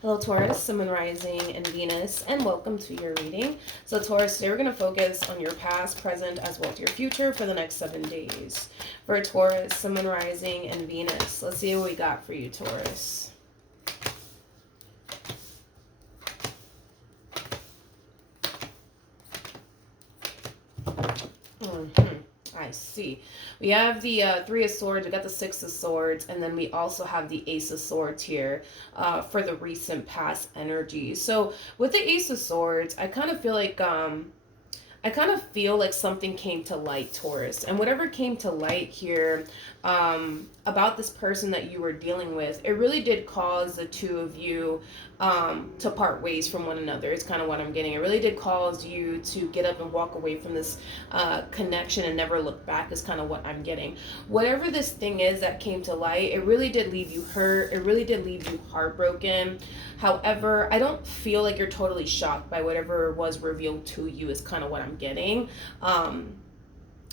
Hello, Taurus, Sun, Moon, Rising, and Venus, and welcome to your reading. So, Taurus, today we're going to focus on your past, present, as well as your future for the next 7 days. For Taurus, Sun, Moon, Rising, and Venus. Let's see what we got for you, Taurus. I see. We have the Three of Swords, we got the Six of Swords, and then we also have the Ace of Swords here for the recent past energy. So with the Ace of Swords, I kind of feel like something came to light, Taurus. And whatever came to light here about this person that you were dealing with, it really did cause the two of you to part ways from one another. It's kind of what I'm getting. It really did cause you to get up and walk away from this connection and never look back is kind of what I'm getting. Whatever this thing is that came to light, it really did leave you hurt. It really did leave you heartbroken. However, I don't feel like you're totally shocked by whatever was revealed to you is kind of what I'm getting.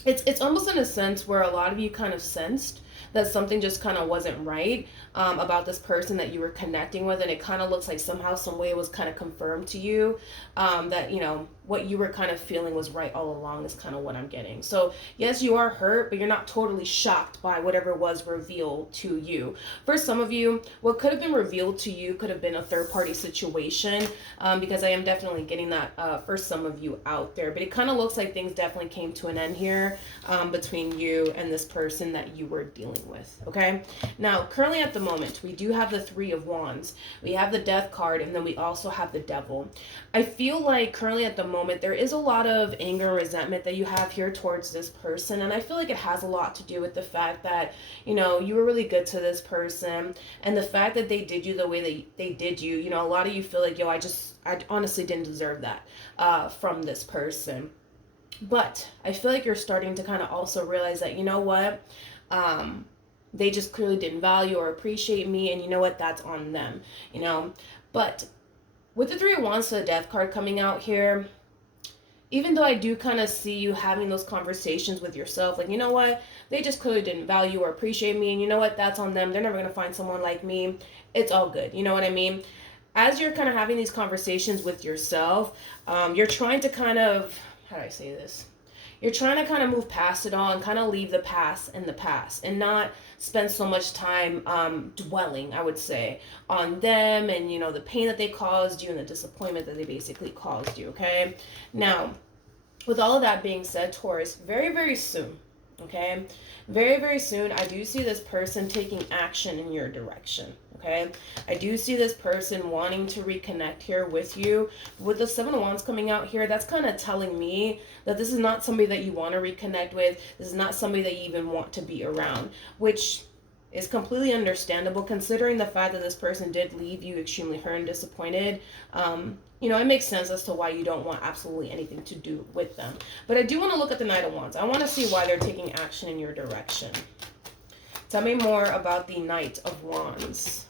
It's almost in a sense where a lot of you kind of sensed that something just kind of wasn't right about this person that you were connecting with, and it kind of looks like somehow, some way it was kind of confirmed to you that, you know, what you were kind of feeling was right all along is kind of what I'm getting. So yes, you are hurt, but you're not totally shocked by whatever was revealed to you. For some of you, what could have been revealed to you could have been a third-party situation, because I am definitely getting that for some of you out there. But it kind of looks like things definitely came to an end here between you and this person that you were dealing with. Okay, now currently at the moment we do have the Three of Wands, we have the Death card, and then we also have the Devil. I feel like currently at the moment there is a lot of anger and resentment that you have here towards this person, and I feel like it has a lot to do with the fact that, you know, you were really good to this person, and the fact that they did you the way they did you. You know, a lot of you feel like, yo, I honestly didn't deserve that from this person. But I feel like you're starting to kind of also realize that, you know what, they just clearly didn't value or appreciate me, and you know what, that's on them, you know. But with the Three of Wands to the Death card coming out here, even though I do kind of see you having those conversations with yourself, like, you know what, they just clearly didn't value or appreciate me, and you know what, that's on them, they're never going to find someone like me, it's all good, you know what I mean? As you're kind of having these conversations with yourself, you're trying to kind of, how do I say this? You're trying to kind of move past it all and kind of leave the past in the past and not spend so much time dwelling, I would say, on them and, you know, the pain that they caused you and the disappointment that they basically caused you, okay? Now, with all of that being said, Taurus, very, very soon, okay? Very, very soon, I do see this person taking action in your direction, okay? I do see this person wanting to reconnect here with you. With the Seven of Wands coming out here, that's kind of telling me that this is not somebody that you want to reconnect with. This is not somebody that you even want to be around, which is completely understandable considering the fact that this person did leave you extremely hurt and disappointed. You know, it makes sense as to why you don't want absolutely anything to do with them. But I do want to look at the Knight of Wands. I want to see why they're taking action in your direction. Tell me more about the Knight of Wands.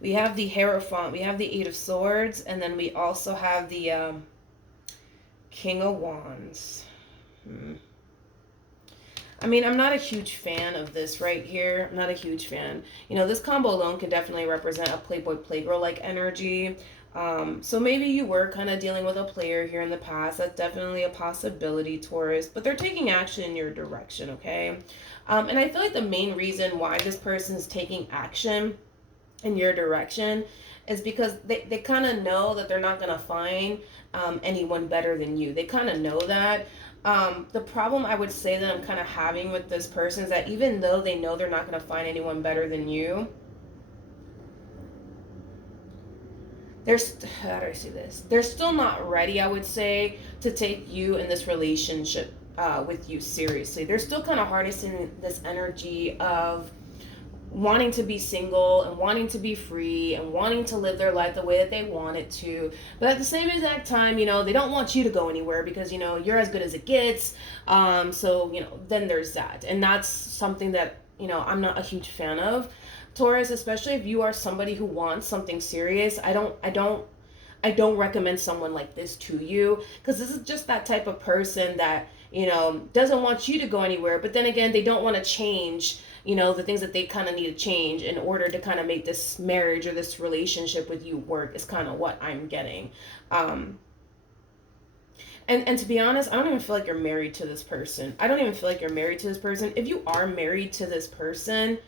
We have the Hierophant, we have the Eight of Swords, and then we also have the King of Wands. I mean, I'm not a huge fan of this right here. I'm not a huge fan. You know, this combo alone can definitely represent a Playboy Playgirl-like energy. So maybe you were kind of dealing with a player here in the past. That's definitely a possibility, Taurus. But they're taking action in your direction, okay? And I feel like the main reason why this person is taking action in your direction is because they kind of know that they're not going to find anyone better than you. They kind of know that. The problem I would say that I'm kind of having with this person is that even though they know they're not going to find anyone better than you, how do I say this? They're still not ready, I would say, to take you in this relationship with you seriously. They're still kind of harnessing this energy of wanting to be single and wanting to be free and wanting to live their life the way that they want it to. But at the same exact time, you know, they don't want you to go anywhere because, you know, you're as good as it gets. So, you know, then there's that. And that's something that, you know, I'm not a huge fan of. Taurus, especially if you are somebody who wants something serious, I don't recommend someone like this to you, because this is just that type of person that, doesn't want you to go anywhere, but then again, they don't want to change, the things that they kind of need to change in order to kind of make this marriage or this relationship with you work, is kind of what I'm getting. And to be honest, I don't even feel like you're married to this person. I don't even feel like you're married to this person. If you are married to this person,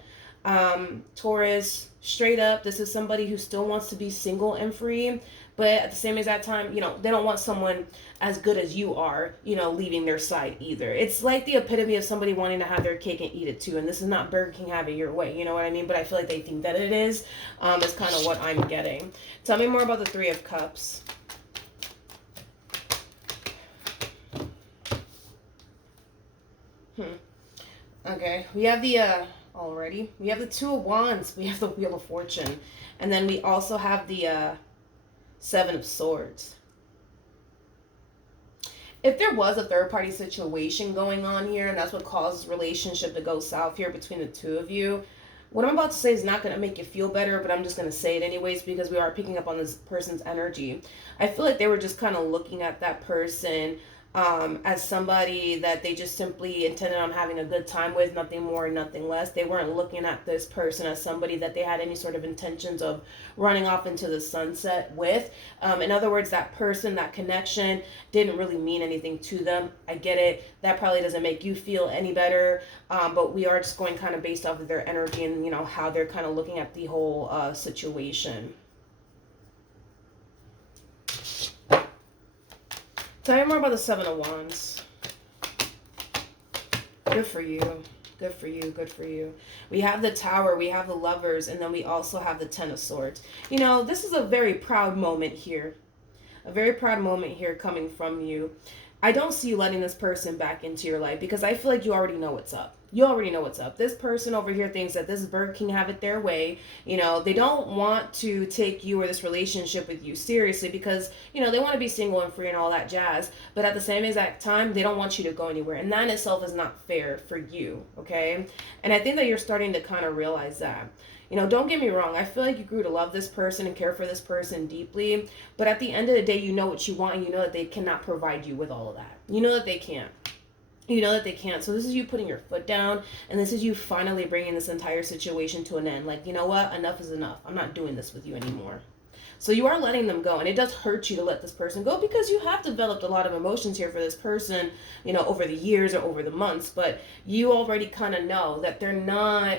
Taurus, straight up, this is somebody who still wants to be single and free, but at the same exact time, they don't want someone as good as you are, leaving their side either. It's like the epitome of somebody wanting to have their cake and eat it too. And this is not Burger King having your way, you know what I mean? But I feel like they think that it is. Is kind of what I'm getting. Tell me more about the Three of Cups. Okay, we have the already. We have the Two of Wands. We have the Wheel of Fortune, and then we also have the Seven of Swords. If there was a third party situation going on here, and that's what causes relationship to go south here between the two of you, what I'm about to say is not going to make you feel better, but I'm just going to say it anyways because we are picking up on this person's energy. I feel like they were just kind of looking at that person as somebody that they just simply intended on having a good time with, nothing more, nothing less. They weren't looking at this person as somebody that they had any sort of intentions of running off into the sunset with. In other words, that person, that connection didn't really mean anything to them. I get it. That probably doesn't make you feel any better, but we are just going kind of based off of their energy and, how they're kind of looking at the whole situation. Tell me more about the Seven of Wands. Good for you. Good for you. Good for you. We have the Tower. We have the Lovers. And then we also have the Ten of Swords. This is a very proud moment here. A very proud moment here coming from you. I don't see you letting this person back into your life because I feel like you already know what's up. You already know what's up. This person over here thinks that this Burger King have it their way. They don't want to take you or this relationship with you seriously because, they want to be single and free and all that jazz. But at the same exact time, they don't want you to go anywhere. And that in itself is not fair for you, okay? And I think that you're starting to kind of realize that. Don't get me wrong. I feel like you grew to love this person and care for this person deeply. But at the end of the day, you know what you want and you know that they cannot provide you with all of that. You know that they can't. You know that they can't. So this is you putting your foot down, and this is you finally bringing this entire situation to an end. Like, you know what? Enough is enough. I'm not doing this with you anymore. So you are letting them go, and it does hurt you to let this person go because you have developed a lot of emotions here for this person, over the years or over the months. But you already kind of know that they're not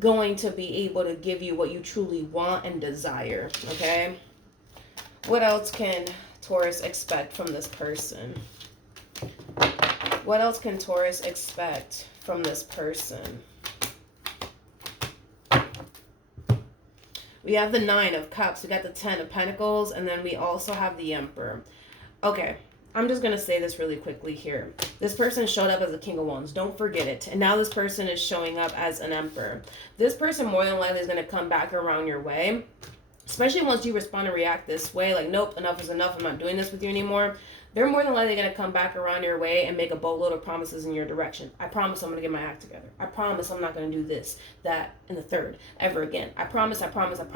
going to be able to give you what you truly want and desire, okay? What else can Taurus expect from this person? What else can Taurus expect from this person? We have the Nine of Cups. We got the Ten of Pentacles. And then we also have the Emperor. Okay. I'm just going to say this really quickly here. This person showed up as a King of Wands. Don't forget it. And now this person is showing up as an Emperor. This person more than likely is going to come back around your way. Especially once you respond and react this way. Like, nope, enough is enough. I'm not doing this with you anymore. They're more than likely going to come back around your way and make a boatload of promises in your direction. I promise I'm going to get my act together. I promise I'm not going to do this, that, and the third ever again. I promise I promise I'm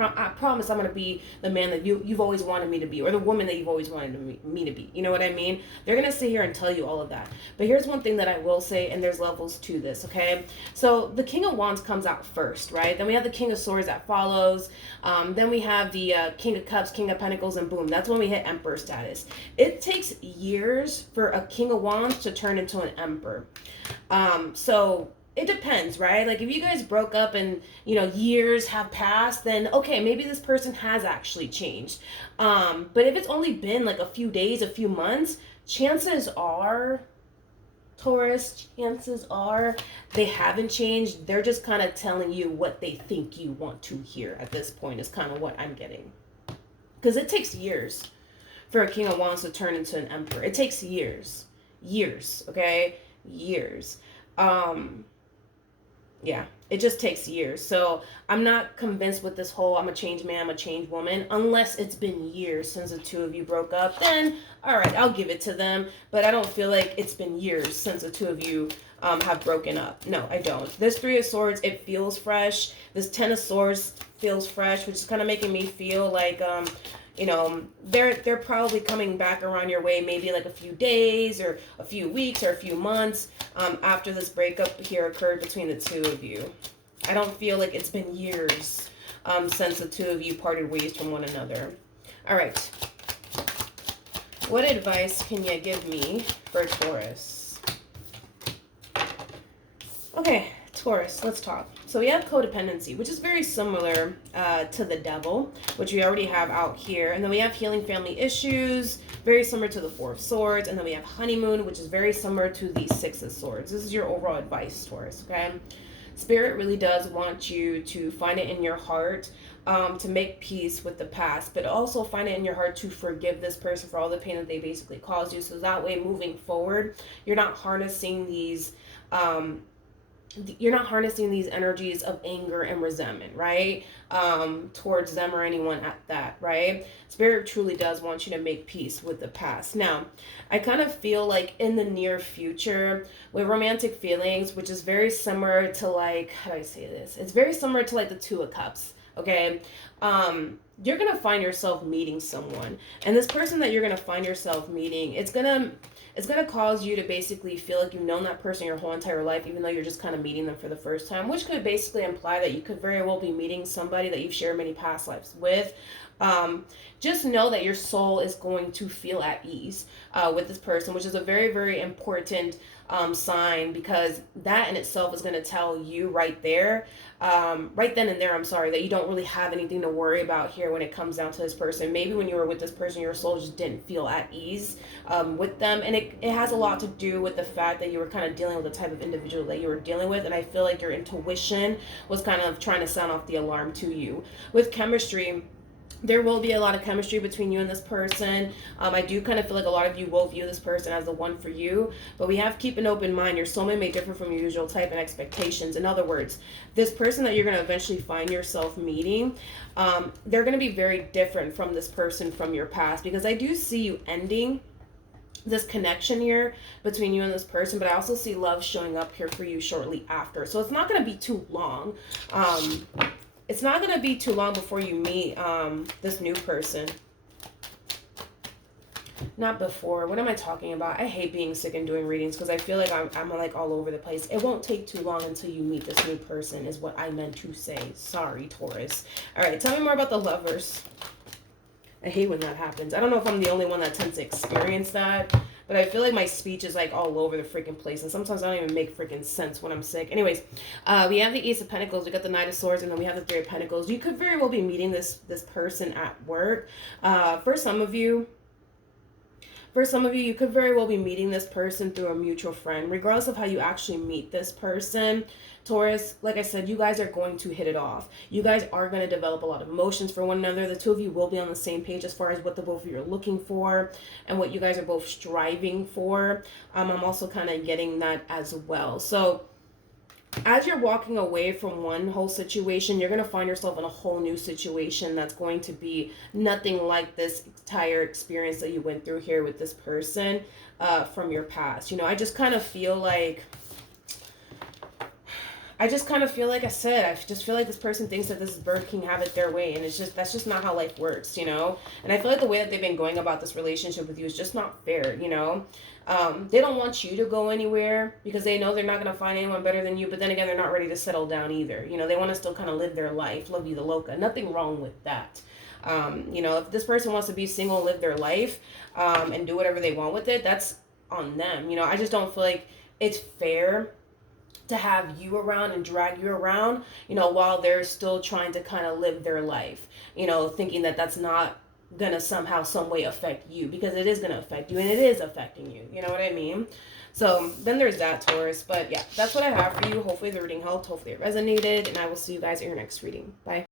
going to be the man that you've always wanted me to be, or the woman that you've always wanted me to be. You know what I mean? They're going to sit here and tell you all of that. But here's one thing that I will say, and there's levels to this, okay? So the King of Wands comes out first, right? Then we have the King of Swords that follows. Then we have the King of Cups, King of Pentacles, and boom, that's when we hit Emperor status. It takes years for a King of Wands to turn into an Emperor. So it depends, right? Like if you guys broke up and, years have passed, then okay, maybe this person has actually changed. But if it's only been like a few days, a few months, chances are, Taurus, chances are they haven't changed. They're just kind of telling you what they think you want to hear at this point is kind of what I'm getting. Because it takes years for a King of Wands to turn into an Emperor. It takes years. Years, okay? Years. Yeah, it just takes years. So I'm not convinced with this whole I'm a changed man, I'm a changed woman, unless it's been years since the two of you broke up. Then, all right, I'll give it to them. But I don't feel like it's been years since the two of you have broken up. No, I don't. This Three of Swords, it feels fresh. This Ten of Swords feels fresh, which is kind of making me feel like, you know, they're probably coming back around your way, maybe like a few days or a few weeks or a few months after this breakup here occurred between the two of you. I don't feel like it's been years since the two of you parted ways from one another. All right. What advice can you give me for Taurus? Okay, Taurus, let's talk. So we have codependency, which is very similar to the devil, which we already have out here. And then we have healing family issues, very similar to the Four of Swords. And then we have honeymoon, which is very similar to the Six of Swords. This is your overall advice, Taurus, okay? Spirit really does want you to find it in your heart to make peace with the past, but also find it in your heart to forgive this person for all the pain that they basically caused you. So that way, moving forward, you're not harnessing these energies of anger and resentment, right? Towards them or anyone at that, right? Spirit truly does want you to make peace with the past. Now, I kind of feel like in the near future with romantic feelings, which is very similar to like, how do I say this? It's very similar to like the Two of Cups, okay? You're going to find yourself meeting someone. And this person that you're going to find yourself meeting, it's going to cause you to basically feel like you've known that person your whole entire life, even though you're just kind of meeting them for the first time, which could basically imply that you could very well be meeting somebody that you've shared many past lives with. Just know that your soul is going to feel at ease with this person, which is a very, very important sign, because that in itself is going to tell you right there, right then and there, I'm sorry, that you don't really have anything to worry about here when it comes down to this person. Maybe when you were with this person, your soul just didn't feel at ease with them. And it has a lot to do with the fact that you were kind of dealing with the type of individual that you were dealing with. And I feel like your intuition was kind of trying to sound off the alarm to you. With chemistry, there will be a lot of chemistry between you and this person. I do kind of feel like a lot of you will view this person as the one for you, but we have to keep an open mind. Your soulmate may differ from your usual type and expectations. In other words, this person that you're going to eventually find yourself meeting, they're going to be very different from this person from your past, because I do see you ending this connection here between you and this person, but I also see love showing up here for you shortly after. So it's not going to be too long. It's not going to be too long before you meet this new person. Not before. What am I talking about? I hate being sick and doing readings because I feel like I'm like all over the place. It won't take too long until you meet this new person is what I meant to say. Sorry, Taurus. All right, tell me more about the Lovers. I hate when that happens. I don't know if I'm the only one that tends to experience that, but I feel like my speech is like all over the freaking place, and sometimes I don't even make freaking sense when I'm sick. Anyways, we have the Ace of Pentacles, we got the Knight of Swords, and then we have the Three of Pentacles. You could very well be meeting this person at work. For some of you, you could very well be meeting this person through a mutual friend. Regardless of how you actually meet this person, Taurus, like I said, you guys are going to hit it off. You guys are going to develop a lot of emotions for one another. The two of you will be on the same page as far as what the both of you are looking for and what you guys are both striving for. I'm also kind of getting that as well. So as you're walking away from one whole situation, you're going to find yourself in a whole new situation that's going to be nothing like this entire experience that you went through here with this person from your past. You know, I just kind of feel like I said, I just feel like this person thinks that this bird can have it their way, and that's just not how life works, you know? And I feel like the way that they've been going about this relationship with you is just not fair, you know? They don't want you to go anywhere because they know they're not going to find anyone better than you, but then again, they're not ready to settle down either. You know, they want to still kind of live their life, love you the loca. Nothing wrong with that. You know, if this person wants to be single, live their life, and do whatever they want with it, that's on them. You know, I just don't feel like it's fair to have you around and drag you around, you know, while they're still trying to kind of live their life, you know, thinking that that's not gonna somehow, some way affect you, because it is gonna affect you and it is affecting you. You know what I mean? So then there's that, Taurus. But yeah, that's what I have for you. Hopefully the reading helped. Hopefully it resonated, and I will see you guys in your next reading. Bye.